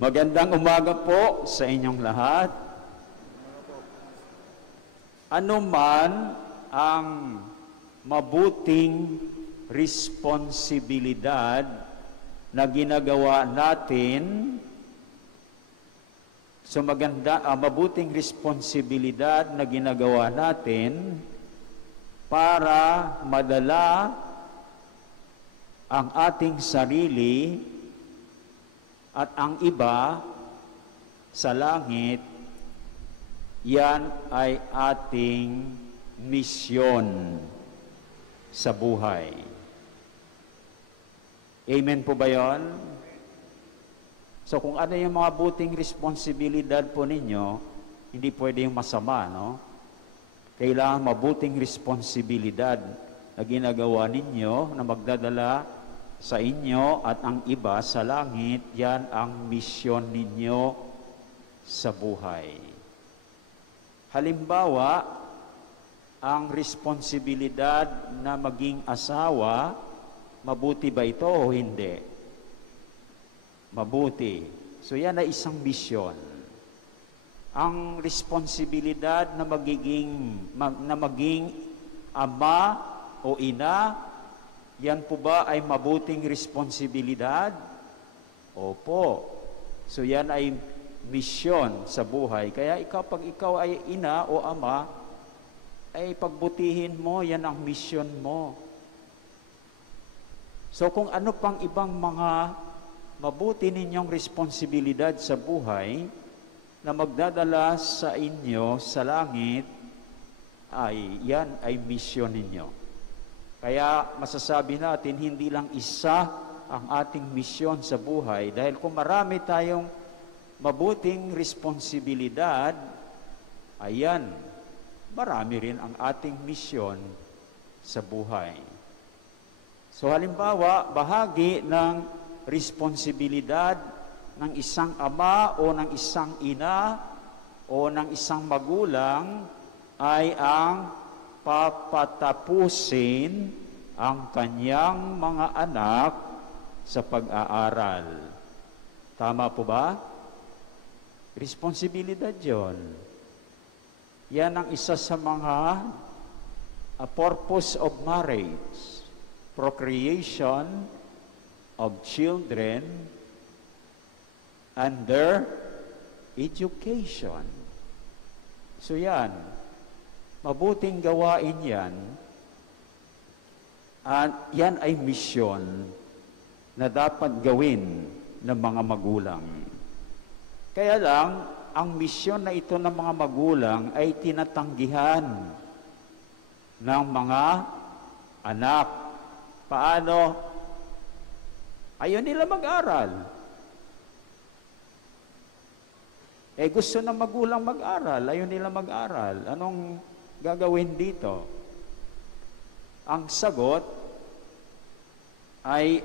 Magandang umaga po sa inyong lahat. Ano man ang mabuting responsibilidad na ginagawa natin, mabuting responsibilidad na ginagawa natin para madala ang ating sarili at ang iba sa langit, yan ay ating misyon sa buhay. Amen po ba yun? So kung ano yung mga buting responsibilidad po ninyo, hindi pwede yung masama, no? Kailangan mabuting responsibilidad na ginagawa ninyo na magdadala sa inyo at ang iba sa langit, yan ang misyon ninyo sa buhay. Halimbawa, ang responsibilidad na maging asawa, mabuti ba ito o hindi? Mabuti. So yan ay isang misyon. Ang responsibilidad na maging ama o ina, yan po ba ay mabuting responsibilidad? Opo. So yan ay misyon sa buhay. Kaya pag ikaw ay ina o ama, ay pagbutihin mo, yan ang misyon mo. So kung ano pang ibang mga mabuti ninyong responsibilidad sa buhay na magdadala sa inyo sa langit, ay yan ay misyon ninyo. Kaya masasabi natin, hindi lang isa ang ating misyon sa buhay. Dahil kung marami tayong mabuting responsibilidad, ayan, marami rin ang ating misyon sa buhay. So halimbawa, bahagi ng responsibilidad ng isang ama o ng isang ina o ng isang magulang ay ang papatapusin ang kanyang mga anak sa pag-aaral. Tama po ba? Responsibilidad yun. Yan ang isa sa mga purpose of marriage, procreation of children and their education. So yan. Mabuting gawain yan, at yan ay misyon na dapat gawin ng mga magulang. Kaya lang, ang misyon na ito ng mga magulang ay tinatanggihan ng mga anak. Paano? Ayaw nila mag-aral. Gusto ng magulang mag-aral, ayaw nila mag-aral. Anong gagawin dito? Ang sagot ay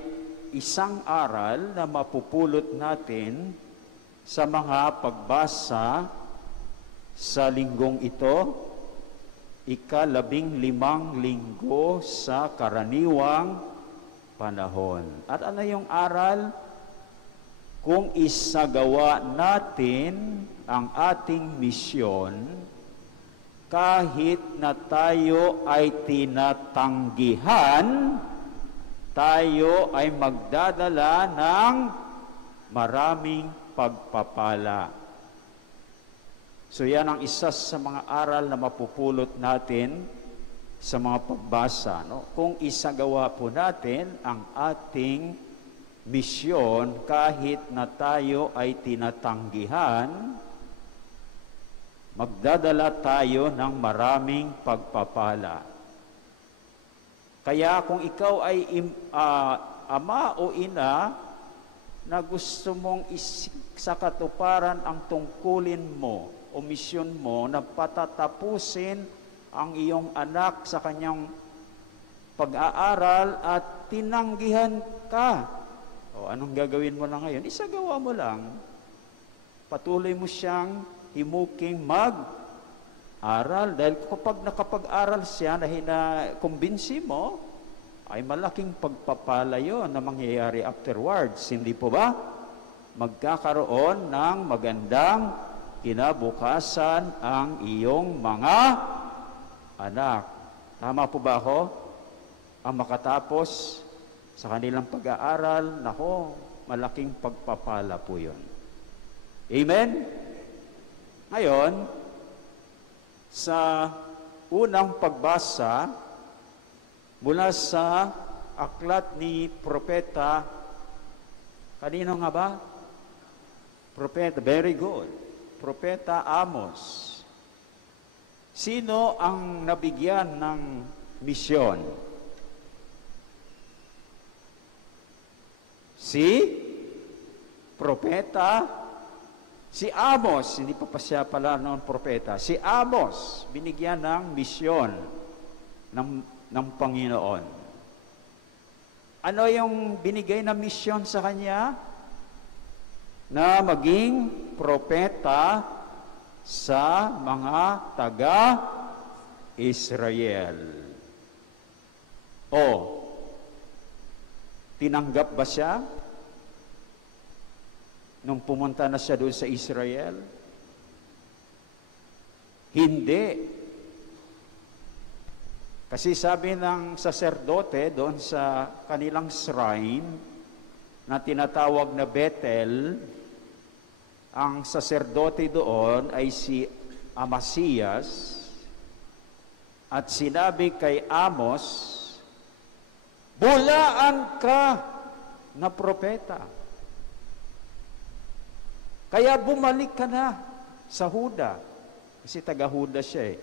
isang aral na mapupulot natin sa mga pagbasa sa linggong ito, ika-15 linggo sa karaniwang panahon. At ano yung aral? Kung isagawa natin ang ating misyon, kahit na tayo ay tinatanggihan, tayo ay magdadala ng maraming pagpapala. So yan ang isa sa mga aral na mapupulot natin sa mga pagbasa. No? Kung isagawa po natin ang ating misyon, kahit na tayo ay tinatanggihan, magdadala tayo ng maraming pagpapala. Kaya kung ikaw ay ama o ina na gusto mong sa katuparan ang tungkulin mo o misyon mo na patatapusin ang iyong anak sa kanyang pag-aaral at tinanggihan ka, o anong gagawin mo na ngayon? Isagawa mo lang. Patuloy mo siyang himuking mag-aral. Dahil kapag nakapag-aral siya na kumbinsi mo, ay malaking pagpapala yun na mangyayari afterwards. Hindi po ba? magkakaroon ng magandang kinabukasan ang iyong mga anak. Tama po ba ako? Ang makatapos sa kanilang pag-aaral, nako, malaking pagpapala po yun. Amen? Ngayon, sa unang pagbasa mula sa aklat ni Propeta, kanino nga ba? Propeta, very good. Propeta Amos. Sino ang nabigyan ng misyon? Si Propeta, si Amos, hindi pa siya pala noon propeta, si Amos, binigyan ng misyon ng Panginoon. Ano yung binigay na misyon sa kanya? Na maging propeta sa mga taga-Israel. O, tinanggap ba siya nung pumunta na siya doon sa Israel? Hindi. Kasi sabi ng saserdote doon sa kanilang shrine na tinatawag na Bethel, ang saserdote doon ay si Amasias, at sinabi kay Amos, bulaan ka na propeta. Kaya bumalik ka na sa Huda. Kasi taga-Huda siya eh.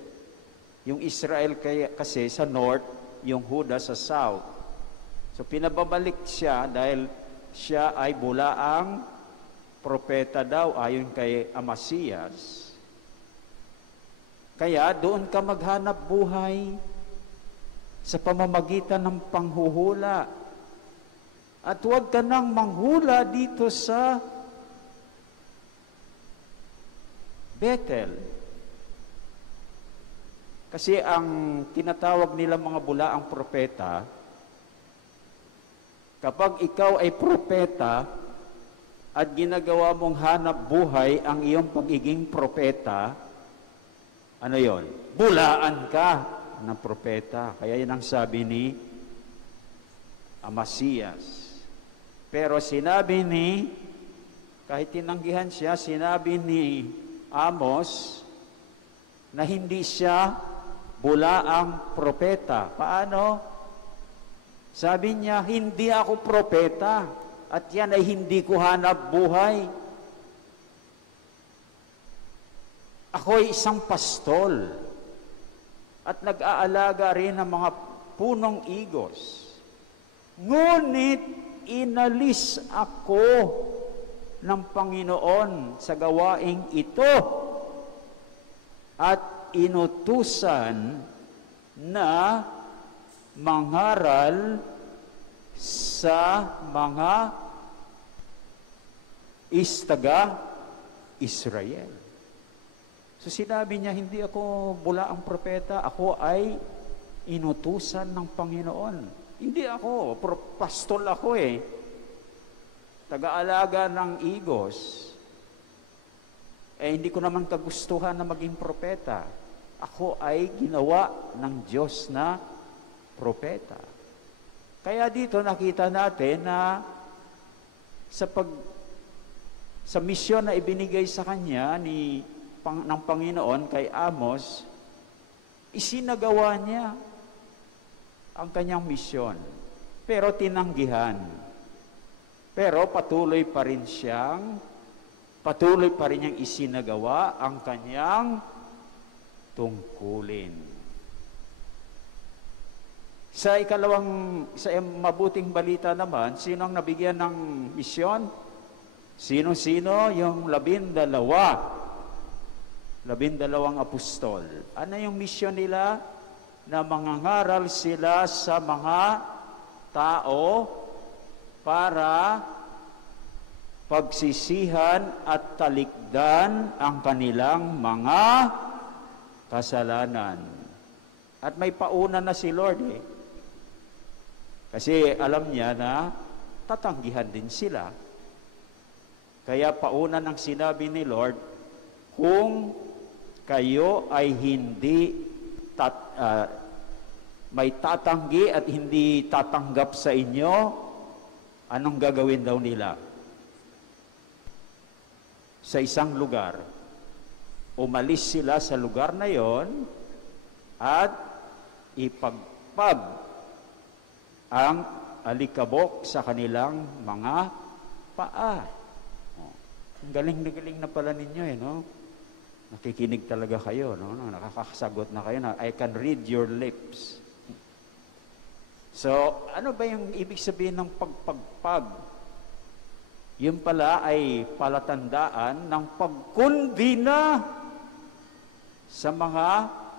Yung Israel kasi sa north, yung Huda sa south. So pinababalik siya dahil siya ay bulaang propeta daw ayon kay Amasias. Kaya doon ka maghanap buhay sa pamamagitan ng panghuhula. At huwag ka nang manghula dito sa Bethel. Kasi ang tinatawag nila mga bulaang propeta, kapag ikaw ay propeta at ginagawa mong hanap buhay ang iyong pagiging propeta, ano yon? Bulaan ka ng propeta. Kaya yun ang sabi ni Amasias. Pero sinabi ni, kahit tinanggihan siya, sinabi ni Amos na hindi siya bulaang propeta. Paano? Sabi niya, hindi ako propeta at yan ay hindi ko hanap buhay. Ako'y isang pastol at nag-aalaga rin ng mga punong igos. Ngunit inalis ako ng Panginoon sa gawaing ito at inutusan na mangaral sa mga Israel. So sinabi niya, hindi ako bulaang propeta, ako ay inutusan ng Panginoon. Hindi ako, pastol ako eh. Taga-alaga ng igos. Hindi ko naman kagustuhan na maging propeta. Ako ay ginawa ng Diyos na propeta. Kaya dito nakita natin na sa misyon na ibinigay sa kanya ng Panginoon kay Amos, isinagawa niya ang kanyang misyon. Pero tinanggihan. Pero patuloy pa rin niyang isinagawa ang kanyang tungkulin. Sa mabuting balita naman, sino ang nabigyan ng misyon? Sino-sino? Yung 12 apostol. Ano yung misyon nila? Na mangangaral sila sa mga tao para pagsisihan at talikdan ang kanilang mga kasalanan. At may pauna na si Lord eh. Kasi alam niya na tatanggihan din sila. Kaya pauna ng sinabi ni Lord, kung kayo ay hindi may tatanggi at hindi tatanggap sa inyo, anong gagawin daw nila? Sa isang lugar, umalis sila sa lugar na yon at ipagpag ang alikabok sa kanilang mga paa. Ang galing na galing na pala ninyo no? Nakikinig talaga kayo, no? Nakakasagot na kayo na, I can read your lips. So, ano ba yung ibig sabihin ng pagpagpag? Yun pala ay palatandaan ng pagkundina sa mga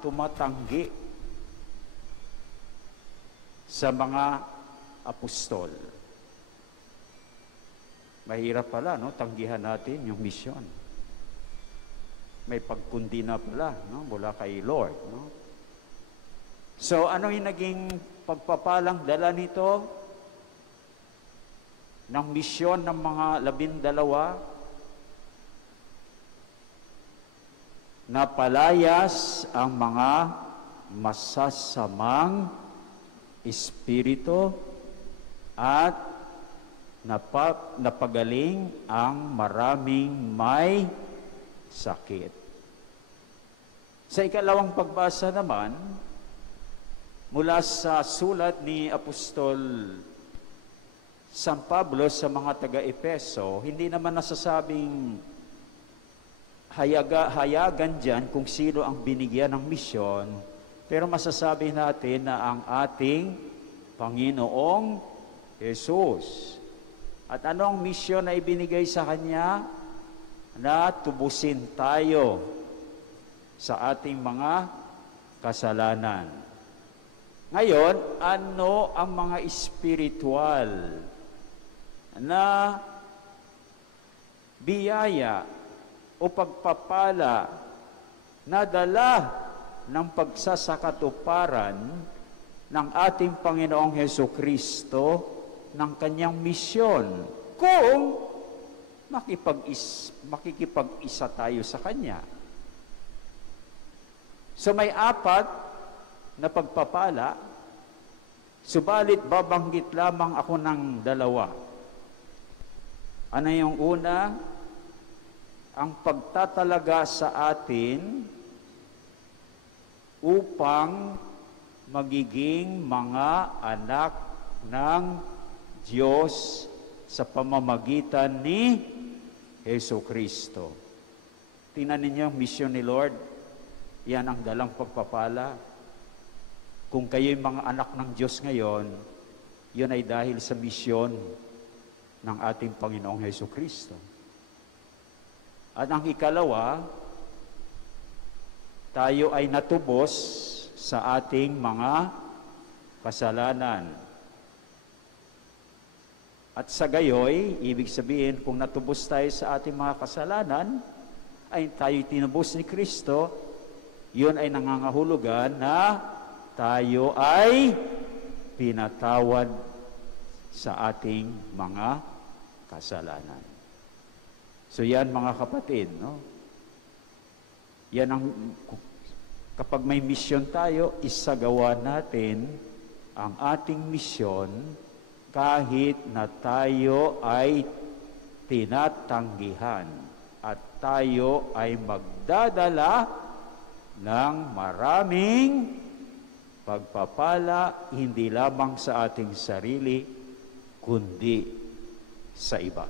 tumatanggi sa mga apostol. Mahirap pala, no? Tanggihan natin yung misyon. May pagkundina pala, no? Mula kay Lord, no? So, ano yung naging pagpapalang dala nito? Ng misyon ng mga 12? Napalayas ang mga masasamang espiritu at napagaling ang maraming may sakit. Sa ikalawang pagbasa naman, mula sa sulat ni Apostol San Pablo sa mga taga-Epeso, hindi naman nasasabing hayagan dyan kung sino ang binigyan ng misyon, pero masasabi natin na ang ating Panginoong Jesus. At anong misyon na ibinigay sa Kanya? Na tubusin tayo sa ating mga kasalanan. Ngayon, ano ang mga espiritual na biyaya o pagpapala na dala ng pagsasakatuparan ng ating Panginoong Hesukristo ng kanyang misyon kung makikipag-isa tayo sa Kanya. So may 4 na pagpapala, subalit babanggit lamang ako ng 2. Ano yung una? Ang pagtatalaga sa atin upang magiging mga anak ng Diyos sa pamamagitan ni Hesukristo. Tingnan ninyo ang misyon ni Lord. Yan ang dalang pagpapala. Kung kayo'y mga anak ng Diyos ngayon, yun ay dahil sa misyon ng ating Panginoong Hesukristo. At ang ikalawa, tayo ay natubos sa ating mga kasalanan. At sa gayoy, ibig sabihin, kung natubos tayo sa ating mga kasalanan, ay tayo tinubos ni Kristo, yun ay nangangahulugan na tayo ay pinatawad sa ating mga kasalanan. So yan mga kapatid, no? Yan ang, kapag may misyon tayo, isagawa natin ang ating misyon kahit na tayo ay tinatanggihan at tayo ay magdadala ng maraming pagpapala, hindi lamang sa ating sarili, kundi sa iba.